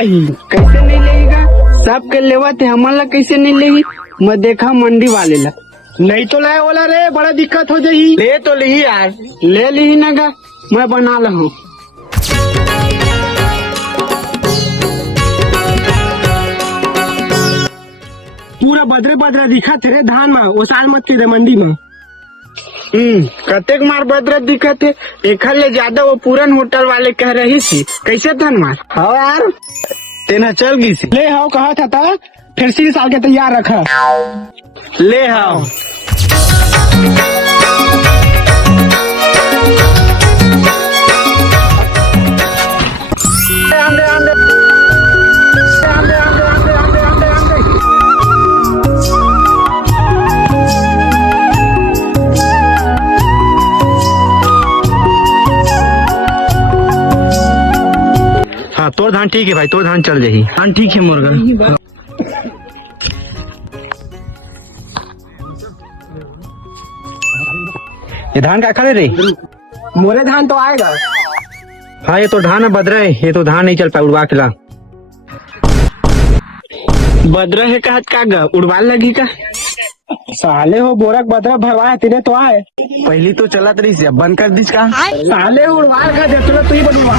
पाही। कैसे नहीं लेगा? सबके लेवा थे, हमारा कैसे नहीं लेगी? मैं देखा मंडी वाले ला। नहीं तो लाए वाला रे, बड़ा दिक्कत हो जाही। ले तो ली यार, ले ली ना गा, मैं बना ला हूँ। पूरा बदरे बदरे दिखत रे धान में, वो साल मत रे मंडी में। कतेक मार बदरा दिखत है, एक ले ज्यादा वो पूरन होटल वाले कह रही थी। कैसे धन मार? हाँ यार, तेना चल गई सी। ले हाउ कहा था फिर 3 साल के तैयार रखा। ले हाउ हाँ तो धान ठीक है भाई, तो धान चल जाही। हाँ ठीक है मुर्गा। ये धान का खड़े रे? मोरे धान तो आएगा। हाँ ये तो धान है बदरा है, ये तो धान नहीं चल पाया, उड़वा के ला। बदरा है कहत का गा, उड़वाल लगी का? साले हो बोरक बदरा भरवाया तेरे तो आए। पहली तो चलत रही से, बंद कर दीस का? साले उड़वाल का देख तू ही बनवा।